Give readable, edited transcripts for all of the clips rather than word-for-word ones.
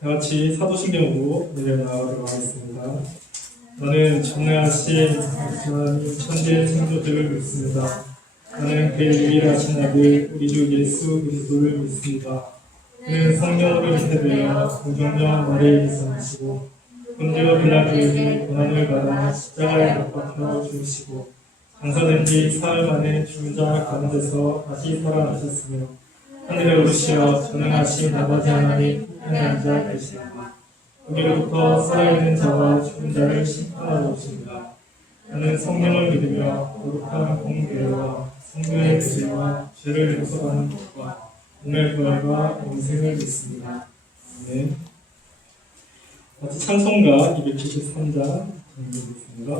다 같이 사도신경으로 내려나가도록 하겠습니다. 나는 전능하신 하나님 천지의 창조주를 믿습니다. 나는 그의 유일하신 아들 우리 주 예수 그리스도를 믿습니다. 그는 성령으로 잉태되어 무정령 마리아에게서 나시고 본디오 빌라도에게 고난을 받아 십자가에 못 박혀 죽으시고 장사된 지 사흘 만에 죽은 자 가운데서 다시 살아나셨으며 하늘에 오르시어 전능하신 아버지 하나님 우편에 앉아 계시니라. 거기로부터 살아있는 자와 죽은 자를 심판하러 오십니다. 나는 성령을 믿으며 거룩한 공교회와 성도의 구제와 죄를 용서하는 것과 몸의 부활과 영생을 믿습니다. 아멘. 같이 찬송가 273장 전해드리겠습니다.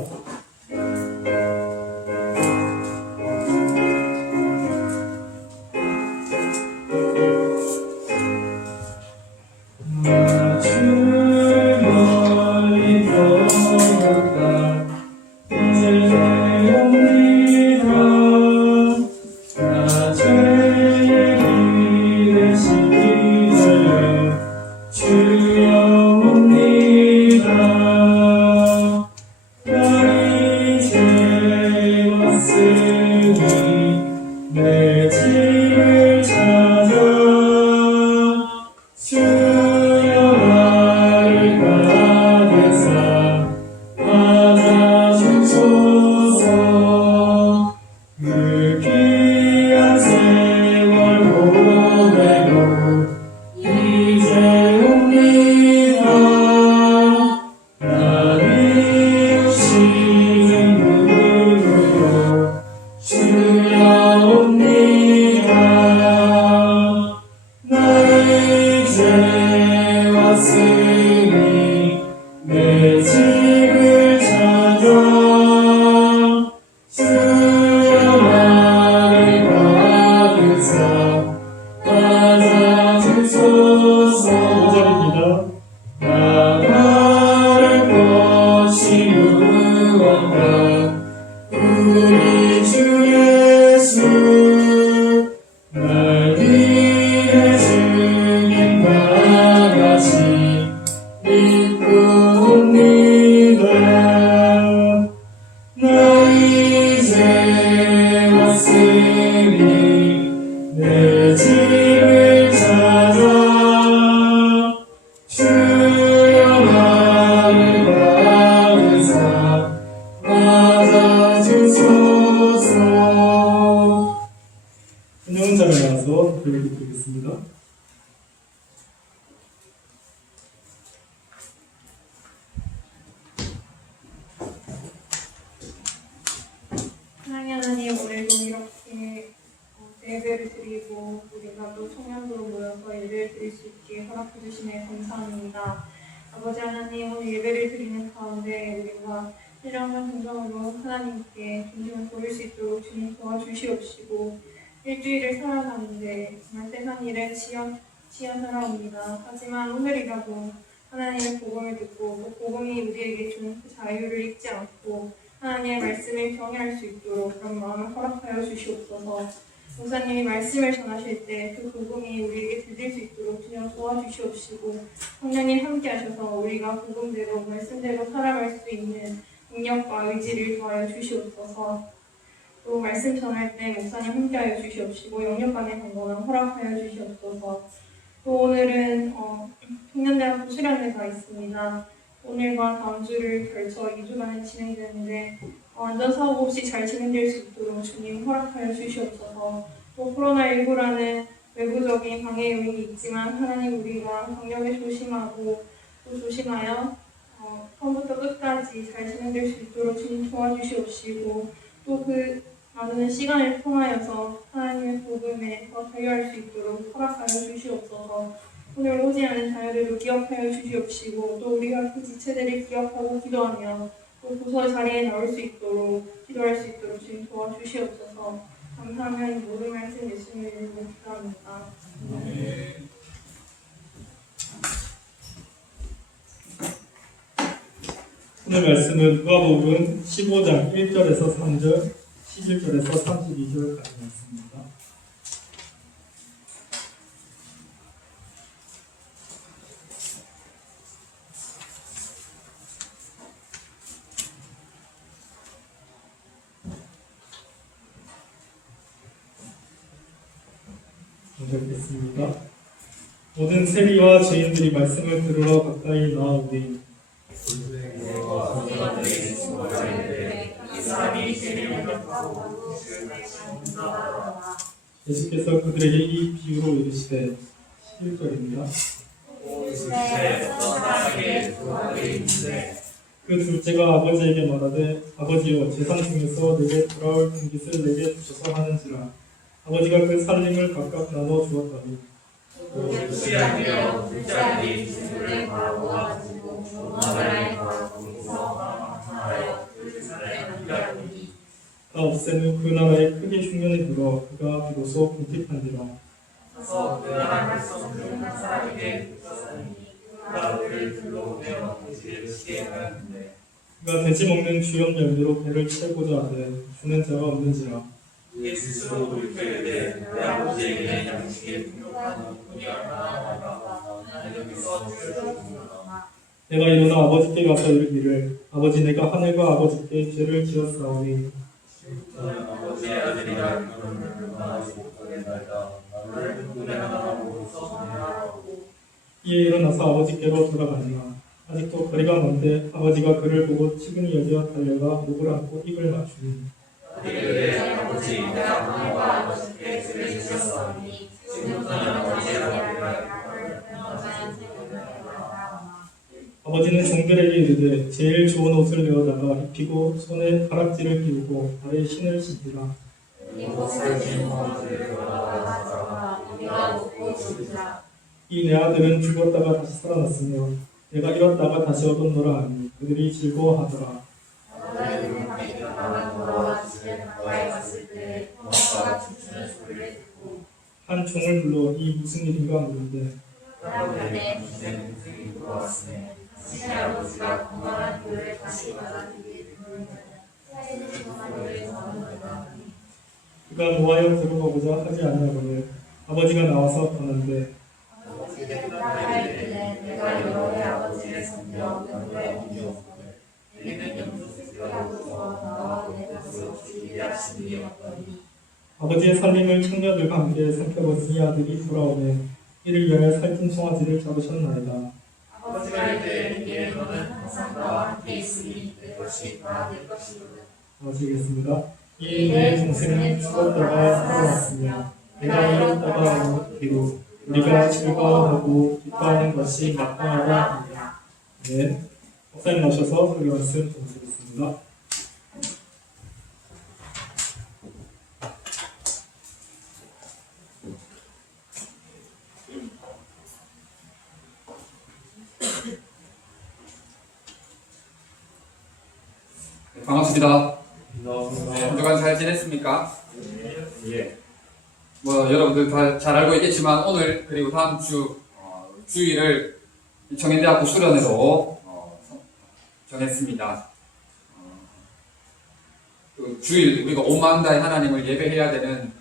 하나님, 오늘도 이렇게 예배를 드리고 우리가 또 청년부로 모여서 예배를 드릴 수 있게 허락해 주시네 감사합니다. 아버지 하나님, 오늘 예배를 드리는 가운데 우리가 신령한 감정으로 하나님께 존중을 보일 수 있도록 주님 도와주시옵시고 일주일을 살아가는데 정말 세상 일에 치여나옵니다. 하지만 오늘이라도 하나님의 복음을 듣고 그 복음이 우리에게 준 그 자유를 잊지 않고 하나님의 말씀을 경외할 수 있도록 그런 마음을 허락하여 주시옵소서. 목사님이 말씀을 전하실 때 그 복음이 우리에게 들릴 수 있도록 주님 도와주시옵시고 성령님 함께 하셔서 우리가 복음대로 말씀대로 살아갈 수 있는 능력과 의지를 더하여 주시옵소서. 또 말씀 전할 때 목사님 함께 하여 주시옵시고 영역간의 강건함 허락하여 주시옵소서. 또 오늘은 청년대학교 수련회가 있습니다. 오늘과 다음 주를 걸쳐 2주간은 진행되는데 안전사고 없이 잘 진행될 수 있도록 주님 허락하여 주시옵소서. 또 코로나19라는 외부적인 방해 요인이 있지만 하나님 우리가 방역에 조심하고 또 조심하여 처음부터 끝까지 잘 진행될 수 있도록 주님 도와주시옵시고 또 그 나누는 시간을 통하여서 하나님의 복음에 더 자유할 수 있도록 허락하여 주시옵소서. 오늘 오지 않은 자녀들도 기억하여 주시옵시고 또 우리가 그 지체들을 기억하고 기도하며 또 도서 자리에 나올 수 있도록 기도할 수 있도록 주님 도와주시옵소서. 감사하며 이 모든 말씀 예수님의 이름으로 기도합니다. 오늘 말씀은 누가복음 15장 1절에서 3절, 11절에서 32절까지 말씀입니다. 읽겠습니다. 모든 세리와 죄인들이 말씀을 들으러 가까이 나아오니 예수께서 그들에게 이 비유로 이르시되 11절입니다. 그 둘째가 아버지에게 말하되 아버지여 재산 중에서 내게 돌아올 분깃을 내게 주소서 하는지라. 아버지가 그 살림을 각각 나눠 주었더니 다 없앤 후 그 나라에 크게 흉년이 들어 그가 비로소 궁핍한지라. 그가 돼지 먹는 주염 열매로 배를 채우고자 하되 주는 자가 없는지라. 내가 일어나 아버지께 가서 이르기를 아버지 내가 하늘과 아버지께 죄를 지었사오니 이에 일어나서 아버지께로 돌아가니라. 아직도 거리가 먼데 아버지가 그를 보고 치근히 여겨 달려가 목을 안고 입을 맞추니 아버지는 종들에게 이르되 제일 좋은 옷을 내어다가 입히고 손에 가락지를 끼우고 발에 신을 신지라. 이 내 아들은 죽었다가 다시 살아났으며 내가 잃었다가 다시 얻었노라 하니 그들이 즐거워하더라. 한 종을 불러 이 무슨 일인가 물은데 그가 노하여 들어가고자 하지 아니하거늘 아버지가 나와서 가는데 아버지의 살림을 청년들과 함께 살펴보니 이 아들이 돌아오매 이를 위하여 살찐 송아지를 잡으셨나이다. 마치겠습니다. 이 내 동생은 죽었다가 살아났으며 내가 잃었다가 얻기로 우리가 즐거워하고 기뻐하는 것이 마땅하다. 네, 목사님 오셔서 설교 말씀 전해드리겠습니다. 반갑습니다. 한 주간 잘 지냈습니까? 예. 여러분들 다 잘 알고 있겠지만 오늘 그리고 다음 주 주일을 청년대학교 수련회로 정했습니다. 그 주일 우리가 오만다의 하나님을 예배해야 되는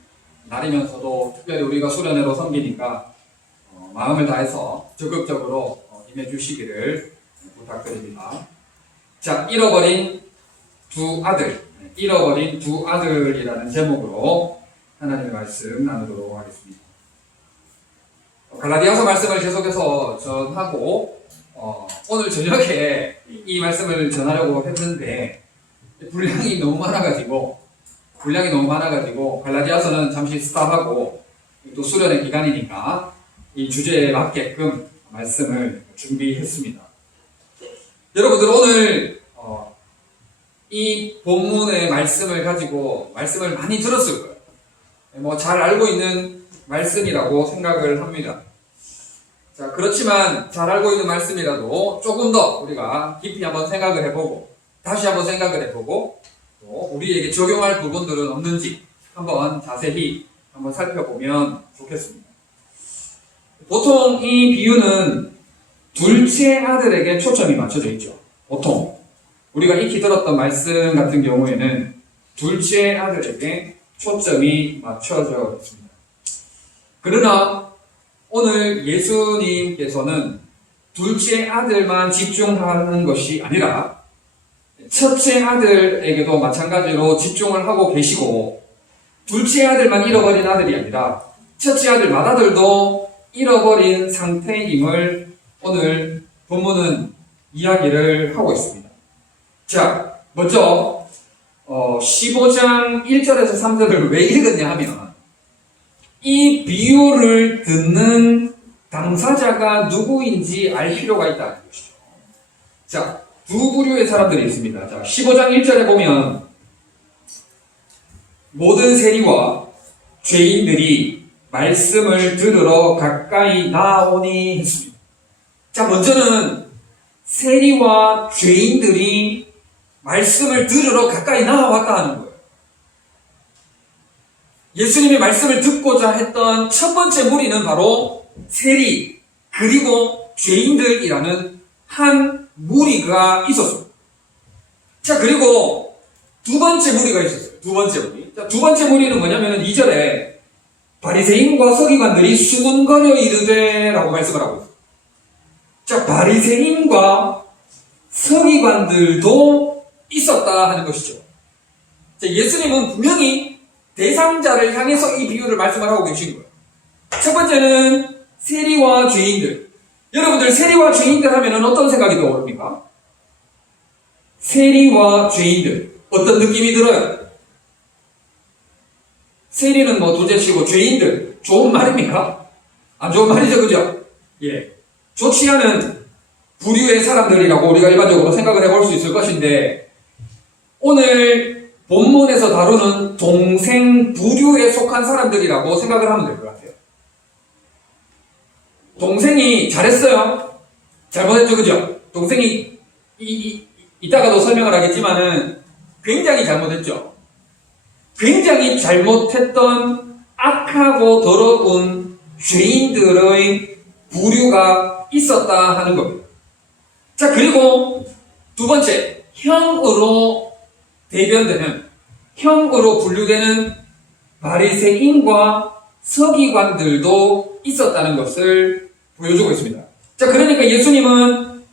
날이면서도 특별히 우리가 수련회로 섬기니까 마음을 다해서 적극적으로 임해주시기를 부탁드립니다. 자, 잃어버린 두 아들이라는 제목으로 하나님의 말씀 나누도록 하겠습니다. 갈라디아서 말씀을 계속해서 전하고 오늘 저녁에 이 말씀을 전하려고 했는데 분량이 너무 많아가지고 갈라디아서는 잠시 스탑하고 또 수련의 기간이니까 이 주제에 맞게끔 말씀을 준비했습니다. 여러분들 오늘 이 본문의 말씀을 가지고 말씀을 많이 들었을 거예요. 잘 알고 있는 말씀이라고 생각을 합니다. 자, 그렇지만 잘 알고 있는 말씀이라도 조금 더 우리가 깊이 한번 생각을 해보고 다시 한번 생각을 해보고 또 우리에게 적용할 부분들은 없는지 한번 자세히 한번 살펴보면 좋겠습니다. 보통 이 비유는 둘째 아들에게 초점이 맞춰져 있죠. 보통 우리가 익히 들었던 말씀 같은 경우에는 둘째 아들에게 초점이 맞춰져 있습니다. 그러나 오늘 예수님께서는 둘째 아들만 집중하는 것이 아니라 첫째 아들에게도 마찬가지로 집중을 하고 계시고 둘째 아들만 잃어버린 아들이 아니라 첫째 아들 맏아들도 잃어버린 상태임을 오늘 본문은 이야기를 하고 있습니다. 자, 먼저 15장 1절에서 3절을 왜 읽었냐 하면 이 비유를 듣는 당사자가 누구인지 알 필요가 있다는 것이죠. 자, 두 부류의 사람들이 있습니다. 자, 15장 1절에 보면 모든 세리와 죄인들이 말씀을 들으러 가까이 나오니 했습니다. 자, 먼저는 세리와 죄인들이 말씀을 들으러 가까이 나와왔다 하는 거예요. 예수님의 말씀을 듣고자 했던 첫 번째 무리는 바로 세리 그리고 죄인들이라는 한 무리가 있었습니다. 자, 그리고 두 번째 무리가 있었어요. 두 번째 무리. 자, 두 번째 무리는 뭐냐면은 2절에 바리새인과 서기관들이 수군거려 이르되 라고 말씀을 하고 있어요. 자, 바리새인과 서기관들도 있었다 하는 것이죠. 자, 예수님은 분명히 대상자를 향해서 이 비유를 말씀을 하고 계신 거예요. 첫 번째는 세리와 죄인들. 여러분들 세리와 죄인들 하면은 어떤 생각이 떠오릅니까? 세리와 죄인들. 어떤 느낌이 들어요? 세리는 뭐 둘째치고 죄인들. 좋은 말입니까? 안 좋은 말이죠, 그죠? 예. 좋지 않은 부류의 사람들이라고 우리가 일반적으로 생각을 해볼 수 있을 것인데, 오늘 본문에서 다루는 동생 부류에 속한 사람들이라고 생각을 하면 될 것 같아요. 동생이 잘했어요. 잘못했죠, 그죠? 동생이 이따가도 설명을 하겠지만은 굉장히 잘못했죠. 굉장히 잘못했던 악하고 더러운 죄인들의 부류가 있었다 하는 겁니다. 자, 그리고 두 번째, 형으로 대변되는, 형으로 분류되는 바리새인과 서기관들도 있었다는 것을 보여주고 있습니다. 자, 그러니까 예수님은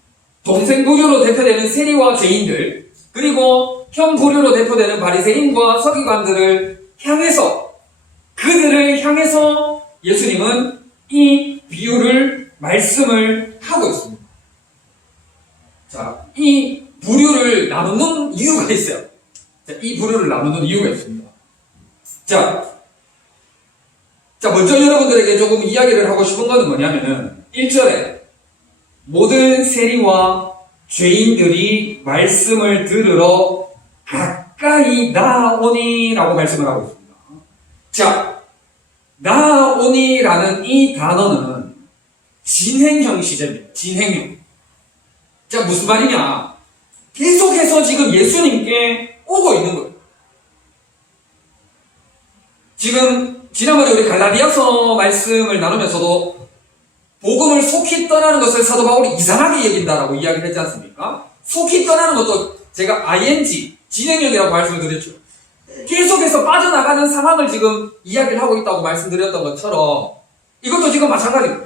동생 부류로 대표되는 세리와 죄인들, 그리고 형 부류로 대표되는 바리새인과 서기관들을 향해서, 그들을 향해서 예수님은 이 비유를 말씀을 하고 있습니다. 자, 이 부류를 나누는 이유가 있어요. 자, 이 부류를 나누는 이유가 있습니다. 자, 먼저 여러분들에게 조금 이야기를 하고 싶은 것은 뭐냐면은 1절에 모든 세리와 죄인들이 말씀을 들으러 가까이 나오니 라고 말씀을 하고 있습니다. 자, 나오니라는 이 단어는 진행형 시제입니다. 진행형. 자, 무슨 말이냐? 계속해서 지금 예수님께 오고 있는 거예요. 지금 지난번에 우리 갈라디아서 말씀을 나누면서도 복음을 속히 떠나는 것을 사도 바울이 이상하게 여긴다라고 이야기를 했지 않습니까? 속히 떠나는 것도 제가 ing, 진행형이라고 말씀을 드렸죠. 계속해서 빠져나가는 상황을 지금 이야기를 하고 있다고 말씀드렸던 것처럼 이것도 지금 마찬가지입니다.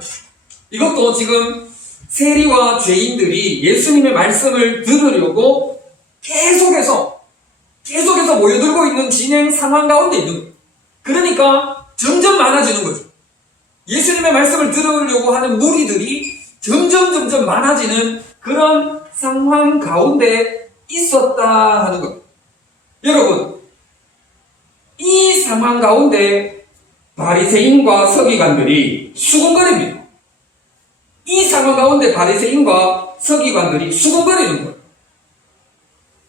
이것도 지금 세리와 죄인들이 예수님의 말씀을 들으려고 계속해서 모여들고 있는 진행 상황 가운데 있는 거예요. 그러니까 점점 많아지는 거죠. 예수님의 말씀을 들으려고 하는 무리들이 점점 많아지는 그런 상황 가운데 있었다 하는 거예요. 여러분, 이 상황 가운데 바리새인과 서기관들이 수군거립니다. 이 상황 가운데 바리새인과 서기관들이 수군거리는 거예요.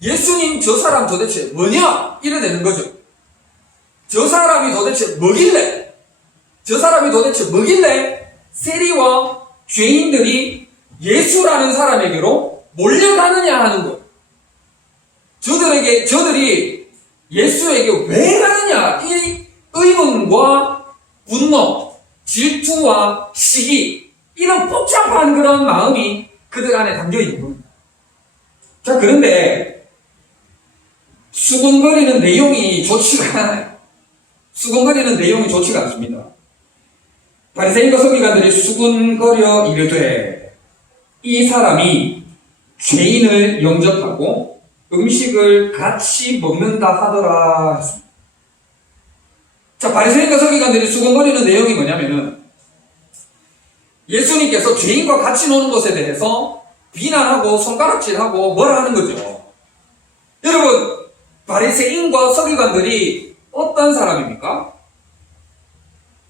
예수님, 저 사람 도대체 뭐냐? 이래되는 거죠. 저 사람이 도대체 뭐길래? 저 사람이 도대체 뭐길래 세리와 죄인들이 예수라는 사람에게로 몰려가느냐 하는 거예요. 저들이 예수에게 왜 가느냐? 이 의문과 분노, 질투와 시기, 이런 복잡한 그런 마음이 그들 안에 담겨 있는 겁니다. 자, 그런데 수군거리는 내용이 좋지가 않아요. 수군거리는 내용이 좋지가 않습니다. 바리새인과 서기관들이 수군거려 이르되 이 사람이 죄인을 영접하고 음식을 같이 먹는다 하더라 했습니다. 자, 바리새인과 서기관들이 수군거리는 내용이 뭐냐면은 예수님께서 죄인과 같이 노는 것에 대해서 비난하고 손가락질하고 뭐라 하는 거죠. 여러분, 바리새인과 서기관들이 어떤 사람입니까?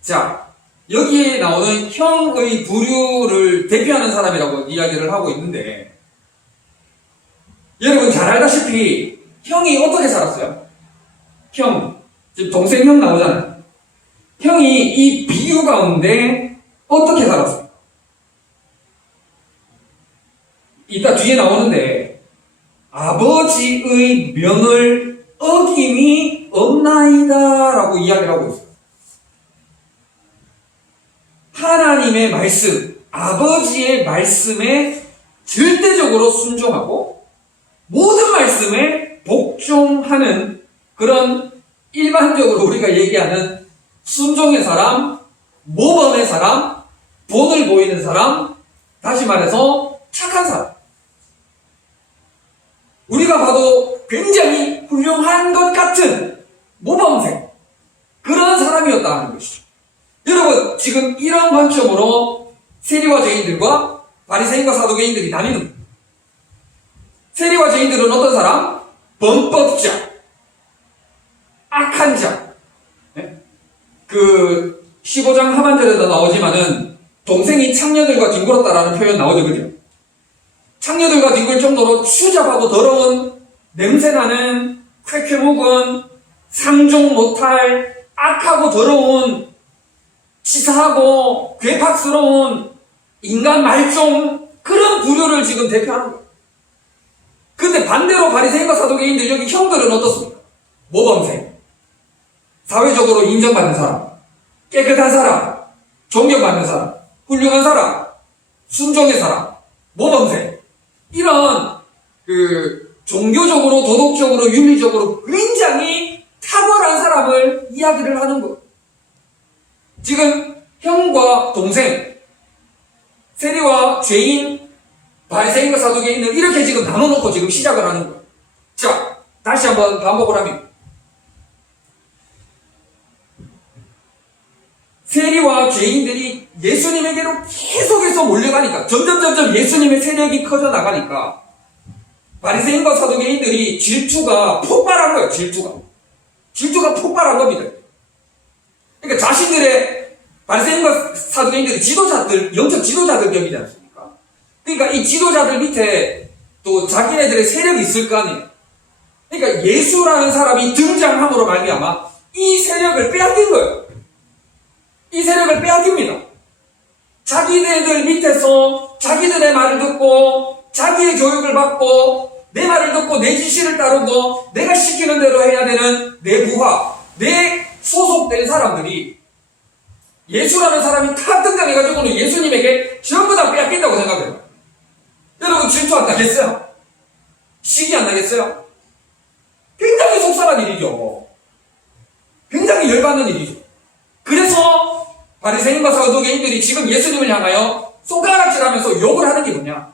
자, 여기에 나오는 형의 부류를 대표하는 사람이라고 이야기를 하고 있는데, 여러분 잘 알다시피 형이 어떻게 살았어요? 형, 지금 동생 형 나오잖아요. 형이 이 비유 가운데 어떻게 살았어요? 이따 뒤에 나오는데 아버지의 명을 어김이 없나이다 라고 이야기를 하고 있어요. 하나님의 말씀, 아버지의 말씀에 절대적으로 순종하고 모든 말씀에 복종하는 그런 일반적으로 우리가 얘기하는 순종의 사람, 모범의 사람, 본을 보이는 사람, 다시 말해서 착한 사람. 우리가 봐도 굉장히 훌륭한 것 같은 모범생, 그런 사람이었다 하는 것이죠. 여러분, 지금 이런 관점으로 세리와 죄인들과 바리새인과 사두개인들이 나뉘는 거예요. 세리와 죄인들은 어떤 사람? 범법자, 악한 자. 네? 그 15장 하반절에도 나오지만은 동생이 창녀들과 뒹굴었다라는 표현 나오죠, 그죠? 창녀들과 뒹굴 정도로 추잡하고 더러운 냄새나는 쾌쾌 묵은 상종 못할 악하고 더러운 치사하고 괴팍스러운 인간 말종, 그런 부류를 지금 대표하는 거예요. 근데 반대로 바리새인과 사두개인들, 여기 형들은 어떻습니까? 모범생, 사회적으로 인정받는 사람, 깨끗한 사람, 존경받는 사람, 훌륭한 사람, 순종의 사람, 모범생, 이런 종교적으로, 도덕적으로, 윤리적으로 굉장히 탁월한 사람을 이야기를 하는 거예요. 지금 형과 동생, 세리와 죄인, 바리새인과 사두개인을 이렇게 지금 나눠놓고 지금 시작을 하는 거예요. 자, 다시 한번 반복을 하면, 세리와 죄인들이 예수님에게로 계속해서 몰려가니까, 점점 예수님의 세력이 커져 나가니까 바리새인과 사두개인들이 질투가 폭발한 거예요. 질투가 폭발한 겁니다. 그러니까 자신들의, 바리새인과 사두개인들이 지도자들, 영적 지도자들격이지 않습니까? 그러니까 이 지도자들 밑에 또 자기네들의 세력이 있을 거 아니에요. 그러니까 예수라는 사람이 등장함으로 말미암아 이 세력을 빼앗긴 거예요. 이 세력을 빼앗깁니다. 자기네들 밑에서 자기들의 말을 듣고 자기의 교육을 받고 내 말을 듣고 내 지시를 따르고 내가 시키는 대로 해야 되는 내 부하, 내 소속된 사람들이 예수라는 사람이 탁 등장해가지고는 예수님에게 전부 다 빼앗긴다고 생각해요. 여러분 질투 안 나겠어요? 시기 안 나겠어요? 굉장히 속상한 일이죠. 굉장히 열받는 일이죠. 그래서 바리새인과 사두개인들이 지금 예수님을 향하여 손가락질하면서 욕을 하는 게 뭐냐?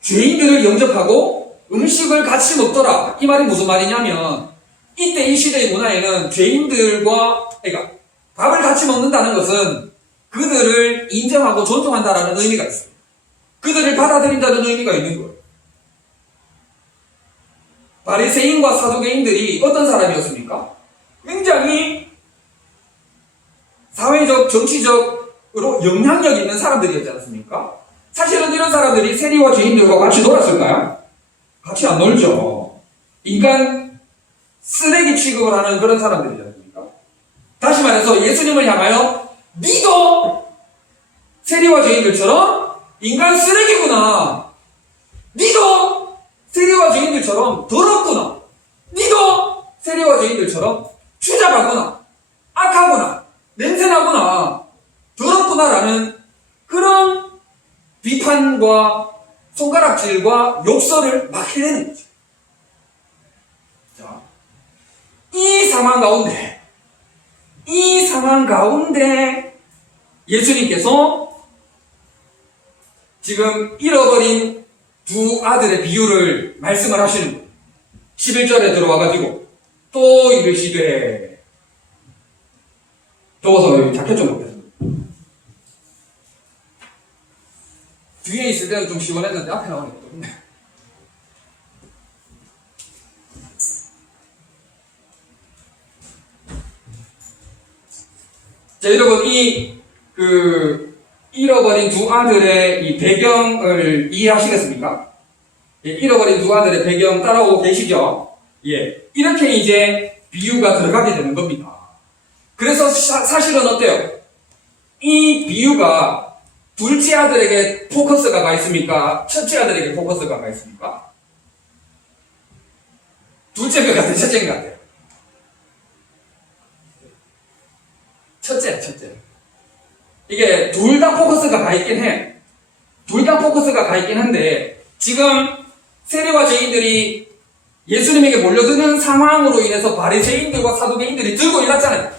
죄인들을 영접하고 음식을 같이 먹더라. 이 말이 무슨 말이냐면, 이때 이 시대의 문화에는 죄인들과, 그러니까 밥을 같이 먹는다는 것은 그들을 인정하고 존중한다라는 의미가 있어요. 그들을 받아들인다는 의미가 있는 거예요. 바리새인과 사두개인들이 어떤 사람이었습니까? 굉장히 사회적, 정치적으로 영향력 있는 사람들이었지 않습니까? 사실은 이런 사람들이 세리와 죄인들과 같이 놀았을까요? 같이 안 놀죠. 인간 쓰레기 취급을 하는 그런 사람들이지 않습니까? 다시 말해서 예수님을 향하여 니도 세리와 죄인들처럼 인간 쓰레기구나. 니도 세리와 죄인들처럼 더럽구나. 니도 세리와 죄인들처럼 추잡하구나. 악하구나. 냄새나구나. 더럽구나라는 그런 비판과 손가락질과 욕설을 막 해내는 거죠. 자, 이 상황 가운데 예수님께서 지금 잃어버린 두 아들의 비유를 말씀을 하시는 거예요. 11절에 들어와가지고 또 이르시되. 더워서 자켓 좀 벗겠습니다. 뒤에 있을 때는 좀 시원했는데 앞에 나오니까 좀. 자, 여러분, 잃어버린 두 아들의 이 배경을 이해하시겠습니까? 예, 잃어버린 두 아들의 배경 따라오고 계시죠? 예. 이렇게 이제 비유가 들어가게 되는 겁니다. 그래서 사실은 어때요? 이 비유가 둘째 아들에게 포커스가 가 있습니까? 첫째 아들에게 포커스가 가 있습니까? 둘째인 것 같아요? 첫째인 것 같아요? 첫째. 이게 둘 다 포커스가 가 있긴 해. 둘 다 포커스가 가 있긴 한데, 지금 세리와 죄인들이 예수님에게 몰려드는 상황으로 인해서 바리새인들과 사두개인들이 들고 일났잖아요.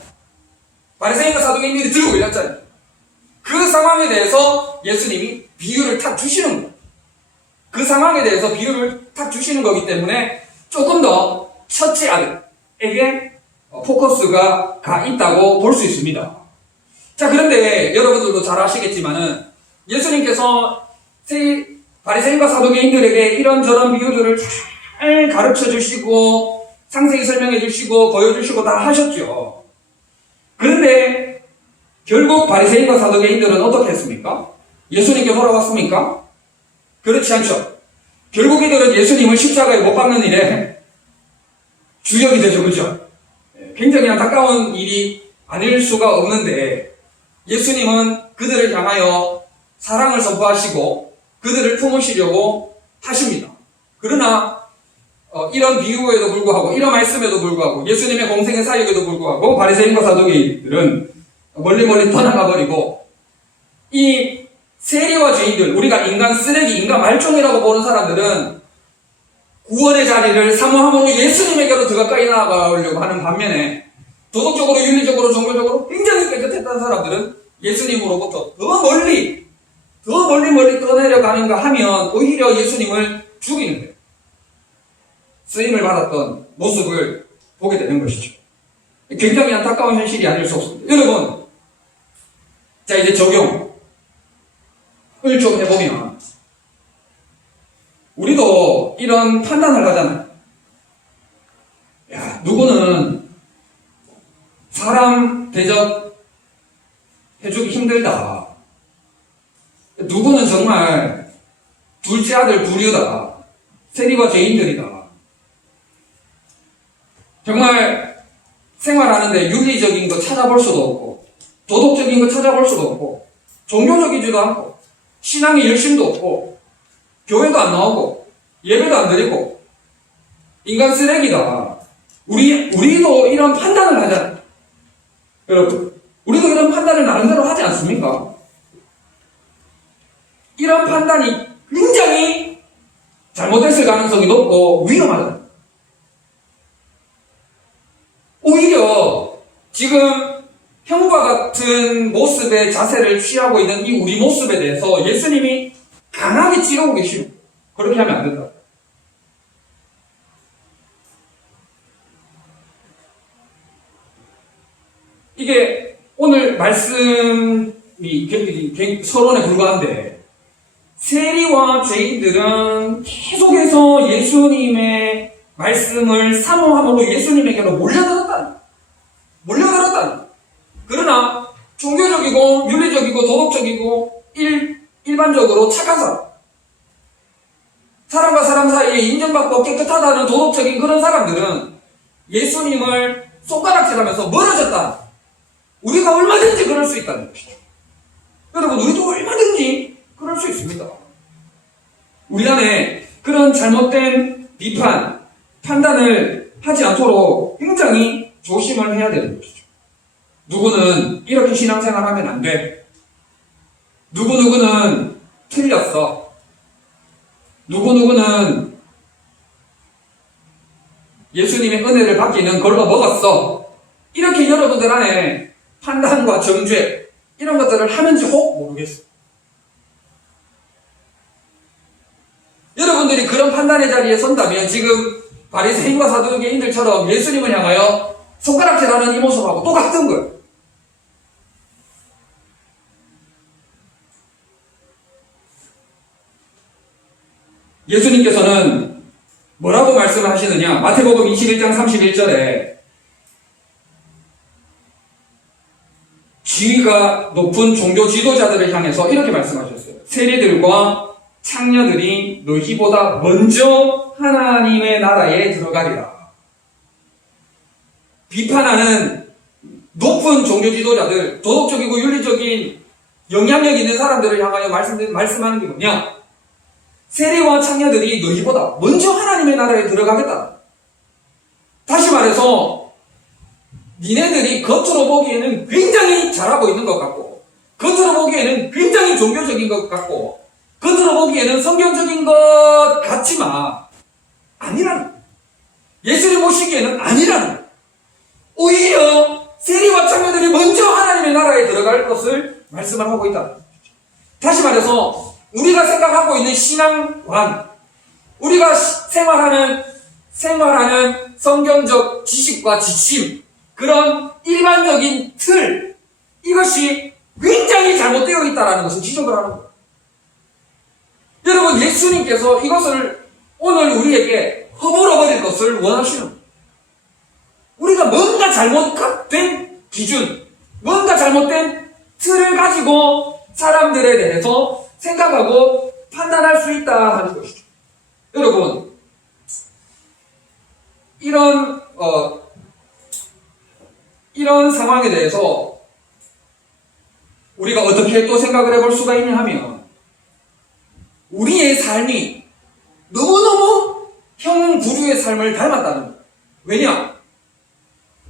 바리새인과 사두개인들이 들고 일났잖아요. 그 상황에 대해서 예수님이 비유를 탁 주시는 거예요. 그 상황에 대해서 비유를 탁 주시는 거기 때문에 조금 더 첫째 아들에게 포커스가 가 있다고 볼 수 있습니다. 자, 그런데 여러분들도 잘 아시겠지만은 예수님께서 바리새인과 사두개인들에게 이런저런 비유들을 잘 가르쳐 주시고 상세히 설명해 주시고 보여주시고 다 하셨죠. 그런데 결국 바리새인과 사두개인들은 어떻게 했습니까? 예수님께 돌아왔습니까? 그렇지 않죠. 결국 이들은 예수님을 십자가에 못 박는 일에 주역이 되죠. 그죠? 굉장히 안타까운 일이 아닐 수가 없는데 예수님은 그들을 향하여 사랑을 선포하시고 그들을 품으시려고 하십니다. 그러나 이런 비유에도 불구하고 이런 말씀에도 불구하고 예수님의 공생의 사역에도 불구하고 바리새인과 사두개인들은 멀리 떠나가버리고 이 세리와 죄인들, 우리가 인간 쓰레기, 인간 말종이라고 보는 사람들은 구원의 자리를 사모함으로 예수님에게로 더 가까이 나아가려고 하는 반면에 도덕적으로, 윤리적으로, 종교적으로 굉장히 깨끗했던 사람들은 예수님으로부터 더 멀리 떠내려가는가 하면 오히려 예수님을 죽이는 거예요. 쓰임을 받았던 모습을 보게 되는 것이죠. 굉장히 안타까운 현실이 아닐 수 없습니다. 여러분, 자, 이제 적용을 좀 해보면 우리도 이런 판단을 하잖아요. 야, 누구는 사람 대접해주기 힘들다. 누구는 정말 둘째 아들 부류다. 세리와 죄인들이다. 정말 생활하는데 윤리적인 거 찾아볼 수도 없고 도덕적인 거 찾아볼 수도 없고 종교적이지도 않고 신앙의 열심도 없고 교회도 안 나오고 예배도 안 드리고 인간 쓰레기다. 우리도 이런 판단을 하잖아요. 여러분, 우리도 이런 판단을 나름대로 하지 않습니까? 이런 판단이 굉장히 잘못됐을 가능성이 높고 위험하다. 오히려 지금 형과 같은 모습의 자세를 취하고 있는 이 우리 모습에 대해서 예수님이 강하게 찌르고 계시고 그렇게 하면 안 된다. 이게 오늘 말씀이 서론에 불과한데 세리와 죄인들은 계속해서 예수님의 말씀을 사모함으로 예수님에게로 몰려들었다는. 그러나 종교적이고 윤리적이고 도덕적이고 일반적으로 착한 사람과 사람 사이에 인정받고 깨끗하다는 도덕적인 그런 사람들은 예수님을 손가락질하면서 멀어졌다. 우리가 얼마든지 그럴 수 있다는 것이죠. 여러분, 우리도 얼마든지 그럴 수 있습니다. 우리 안에 그런 잘못된 비판, 판단을 하지 않도록 굉장히 조심을 해야 되는 것이죠. 누구는 이렇게 신앙생활하면 안 돼. 누구는 틀렸어. 누구는 예수님의 은혜를 받기는 걸러 먹었어. 이렇게 여러분들 안에 판단과 정죄 이런 것들을 하는지 혹 모르겠어. 여러분들이 그런 판단의 자리에 선다면 지금 바리새인과 사두개인들처럼 예수님을 향하여 손가락질하는 이 모습하고 똑같은 거예요. 예수님께서는 뭐라고 말씀을 하시느냐? 마태복음 21장 31절에 지위가 높은 종교 지도자들을 향해서 이렇게 말씀하셨어요. 세리들과 창녀들이 너희보다 먼저 하나님의 나라에 들어가리라. 비판하는 높은 종교 지도자들, 도덕적이고 윤리적인 영향력 있는 사람들을 향하여 말씀하는 게 뭐냐? 세리와 창녀들이 너희보다 먼저 하나님의 나라에 들어가겠다. 다시 말해서 니네들이 겉으로 보기에는 굉장히 잘하고 있는 것 같고, 겉으로 보기에는 굉장히 종교적인 것 같고, 겉으로 보기에는 성경적인 것 같지만 아니라는, 예수님 보시기에는 아니라는, 오히려 세리와 창녀들이 먼저 하나님의 나라에 들어갈 것을 말씀을 하고 있다. 다시 말해서 우리가 생각하고 있는 신앙관, 우리가 생활하는 성경적 지식과 지침, 그런 일반적인 틀, 이것이 굉장히 잘못되어 있다는 것을 지적을 하는 거예요. 여러분, 예수님께서 이것을 오늘 우리에게 허물어버릴 것을 원하시는 거예요. 우리가 뭔가 잘못된 기준, 뭔가 잘못된 틀을 가지고 사람들에 대해서 생각하고 판단할 수 있다 하는 것이죠. 여러분, 이런 상황에 대해서 우리가 어떻게 또 생각을 해볼 수가 있냐 하면, 우리의 삶이 너무너무 형부류의 삶을 닮았다는 거예요. 왜냐?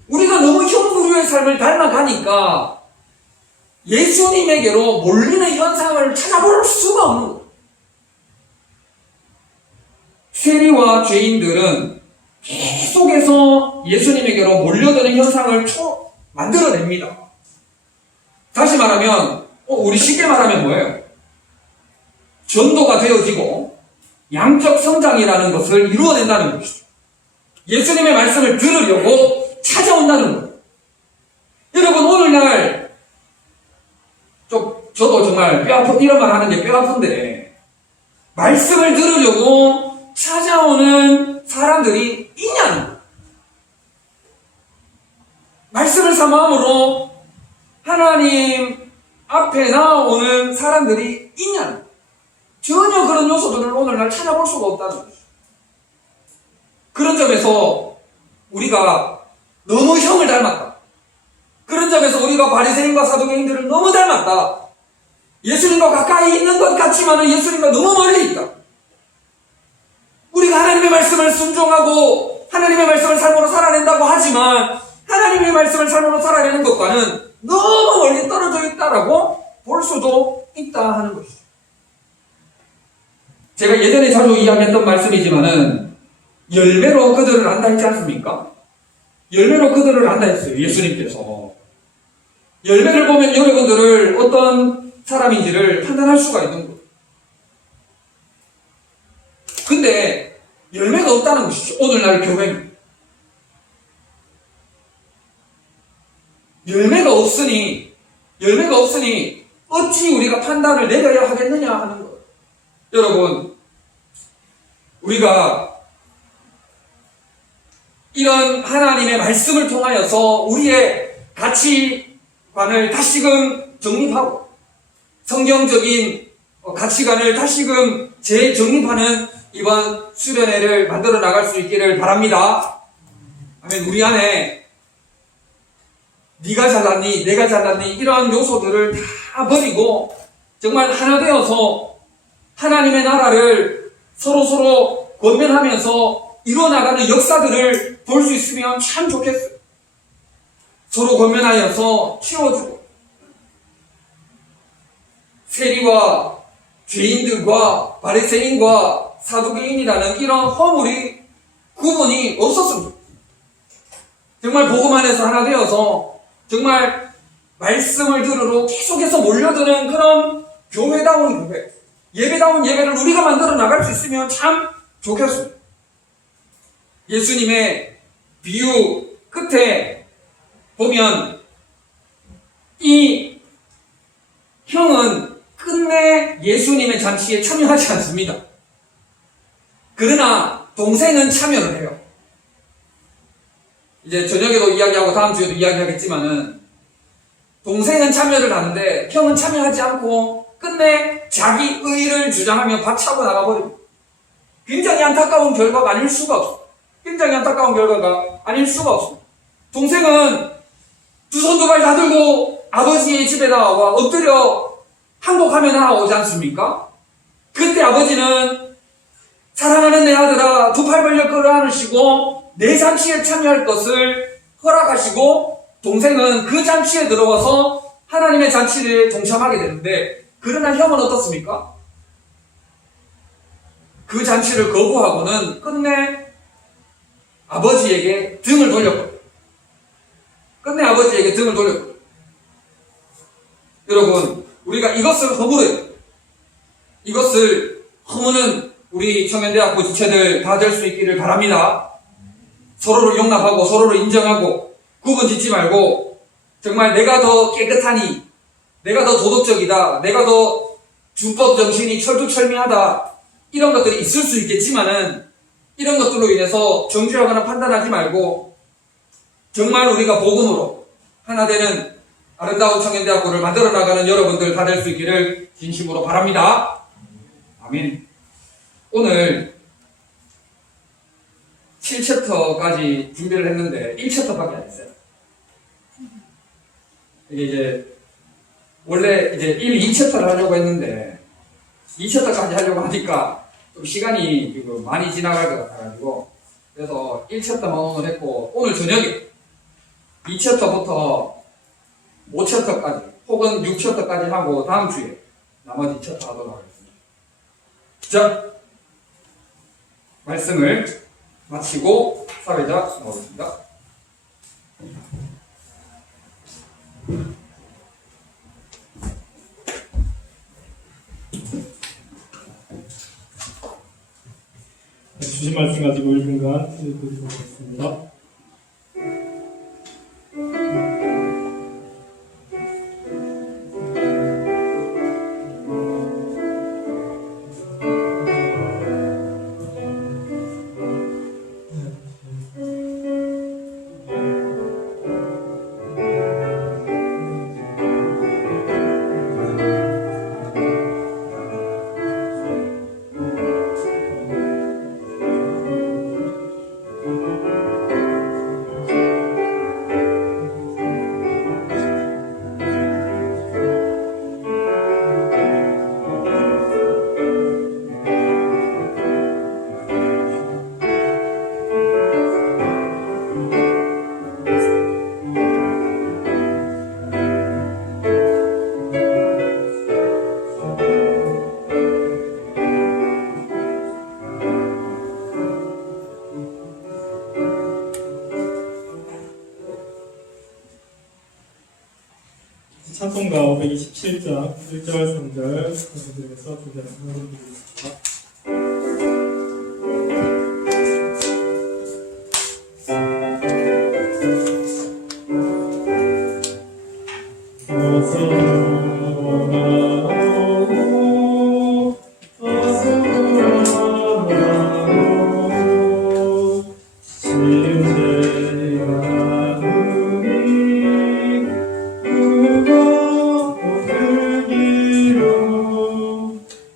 우리가 너무 형부류의 삶을 닮아가니까 예수님에게로 몰리는 현상을 찾아볼 수가 없는 거예요. 세리와 죄인들은 계속해서 예수님에게로 몰려드는 현상을 만들어냅니다. 다시 말하면, 우리 쉽게 말하면 뭐예요? 전도가 되어지고 양적 성장이라는 것을 이루어낸다는 것이죠. 예수님의 말씀을 들으려고 찾아온다는 거예요. 여러분, 오늘날 저도 정말 이런 말 하는 게 뼈 아픈데, 말씀을 들으려고 찾아오는 사람들이 있냐는 거예요. 말씀을 사모함으로 하나님 앞에 나오는 사람들이 있냐는 거예요. 전혀 그런 요소들을 오늘날 찾아볼 수가 없다는 거예요. 그런 점에서 우리가 너무 형을 닮았다. 그런 점에서 우리가 바리새인과 사두개인들을 너무 닮았다. 예수님과 가까이 있는 것 같지만 예수님과 너무 멀리 있다. 우리가 하나님의 말씀을 순종하고 하나님의 말씀을 삶으로 살아낸다고 하지만 하나님의 말씀을 삶으로 살아내는 것과는 너무 멀리 떨어져 있다라고 볼 수도 있다 하는 것이죠. 제가 예전에 자주 이야기했던 말씀이지만은 열매로 그들을 안다 했지 않습니까? 열매로 그들을 안다 했어요. 예수님께서. 열매를 보면 여러분들을 어떤 사람인지를 판단할 수가 있는 거예요. 근데 열매가 없다는 것이죠. 오늘날 교회는. 열매가 없으니 어찌 우리가 판단을 내려야 하겠느냐 하는 거예요. 여러분, 우리가 이런 하나님의 말씀을 통하여서 우리의 가치관을 다시금 정립하고 성경적인 가치관을 다시금 재정립하는 이번 수련회를 만들어 나갈 수 있기를 바랍니다. 아멘. 우리 안에 네가 잘났니 내가 잘났니 이런 요소들을 다 버리고 정말 하나 되어서 하나님의 나라를 서로 권면하면서 이루어나가는 역사들을 볼 수 있으면 참 좋겠어요. 서로 권면하여서 치워주고 세리와 죄인들과 바리새인과 사두개인이라는 이런 허물이 구분이 없었습니다. 정말 복음 안에서 하나 되어서 정말 말씀을 들으러 계속해서 몰려드는 그런 교회다운 교회, 예배다운 예배를 우리가 만들어 나갈 수 있으면 참 좋겠습니다. 예수님의 비유 끝에 보면 이 형은 끝내 예수님의 잔치에 참여하지 않습니다. 그러나 동생은 참여를 해요. 이제 저녁에도 이야기하고 다음 주에도 이야기하겠지만은 동생은 참여를 하는데 형은 참여하지 않고 끝내 자기 의를 주장하며 박차고 나가버립니다. 굉장히 안타까운 결과가 아닐 수가 없어요. 굉장히 안타까운 결과가 아닐 수가 없어요. 동생은 두 손 두 발 다 들고 아버지의 집에다 와 엎드려 항복하며 오지 않습니까? 그때 아버지는 사랑하는 내 아들아 두 팔 벌려 끌어안으시고 내 잔치에 참여할 것을 허락하시고 동생은 그 잔치에 들어와서 하나님의 잔치를 동참하게 되는데 그러나 형은 어떻습니까? 그 잔치를 거부하고는 끝내 아버지에게 등을 돌렸고 끝내 아버지에게 등을 돌렸고 여러분 우리가 이것을 허물어요. 이것을 허무는 우리 청년대학교 지체들 다 될 수 있기를 바랍니다. 서로를 용납하고 서로를 인정하고 구분 짓지 말고 정말 내가 더 깨끗하니 내가 더 도덕적이다 내가 더 준법 정신이 철두철미하다 이런 것들이 있을 수 있겠지만은 이런 것들로 인해서 정죄하거나 판단하지 말고 정말 우리가 복음으로 하나 되는 아름다운 청년대학교를 만들어 나가는 여러분들 다 될 수 있기를 진심으로 바랍니다. 아멘. 오늘 7챕터까지 준비를 했는데 1챕터밖에 안 했어요. 이게 이제 원래 이제 1, 2챕터를 하려고 했는데 2챕터까지 하려고 하니까 좀 시간이 지금 많이 지나갈 것 같아가지고 그래서 1챕터만 오늘 했고 오늘 저녁에 2챕터부터 5챕터까지 혹은 6챕터까지 하고 다음 주에 나머지 챕터 하도록 하겠습니다. 자, 말씀을 마치고 사회자 나오겠습니다. 주신 말씀 가지고 1분간 드리도록 하겠습니다. 찬송가 527장 1절 3절 선생님께서 주제를 드리겠습니다.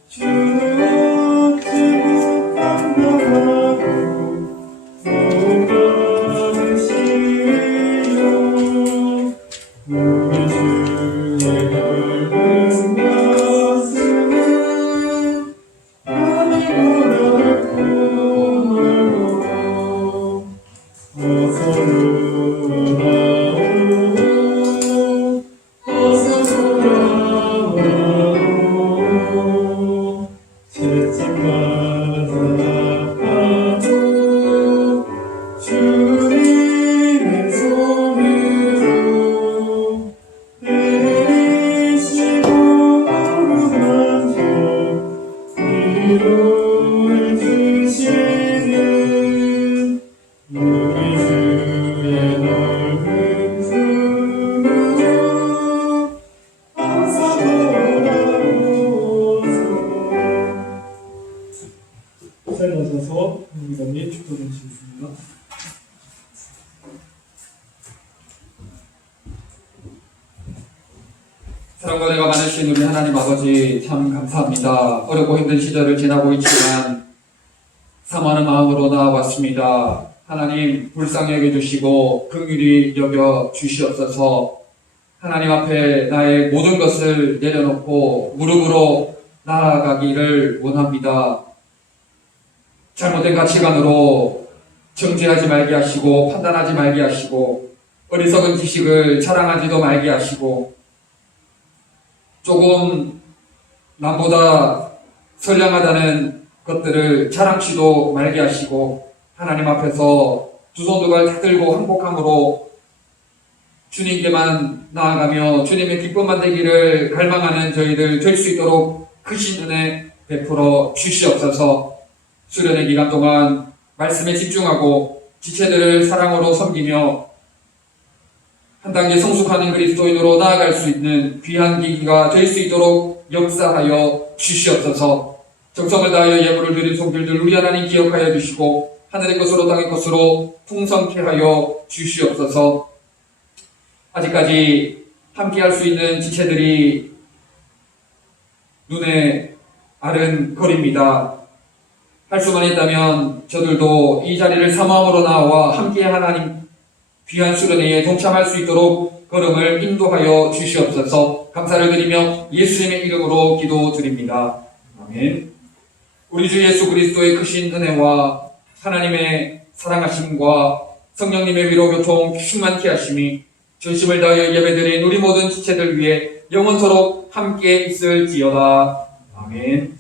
주 기도하면서 이번에 축도를 드리겠습니다. 사랑과 내가 많으신 우리 하나님 아버지 참 감사합니다. 어렵고 힘든 시절을 지나고 있지만 사모하는 마음으로 나아왔습니다. 하나님 불쌍히 여겨주시고 긍휼히 여겨 주시옵소서. 하나님 앞에 나의 모든 것을 내려놓고 무릎으로 나아가기를 원합니다. 잘못된 가치관으로 정죄하지 말게 하시고 판단하지 말게 하시고 어리석은 지식을 자랑하지도 말게 하시고 조금 남보다 선량하다는 것들을 자랑치도 말게 하시고 하나님 앞에서 두 손 두 발 다 들고 항복함으로 주님께만 나아가며 주님의 기쁨만 되기를 갈망하는 저희들 될 수 있도록 크신 은혜 베풀어 주시옵소서. 수련의 기간 동안 말씀에 집중하고 지체들을 사랑으로 섬기며 한 단계 성숙하는 그리스도인으로 나아갈 수 있는 귀한 계기가 될 수 있도록 역사하여 주시옵소서. 정성을 다하여 예물을 드린 손길들 우리 하나님 기억하여 주시고 하늘의 것으로 땅의 것으로 풍성케 하여 주시옵소서. 아직까지 함께할 수 있는 지체들이 눈에 아른거립니다. 할 수만 있다면 저들도 이 자리를 사모함으로 나와 함께 하나님 귀한 수련회에 동참할 수 있도록 걸음을 인도하여 주시옵소서. 감사를 드리며 예수님의 이름으로 기도드립니다. 아멘. 우리 주 예수 그리스도의 크신 은혜와 하나님의 사랑하심과 성령님의 위로 교통 충만케 하심이 전심을 다하여 예배드린 우리 모든 지체들 위해 영원토록 함께 있을지어다. 아멘.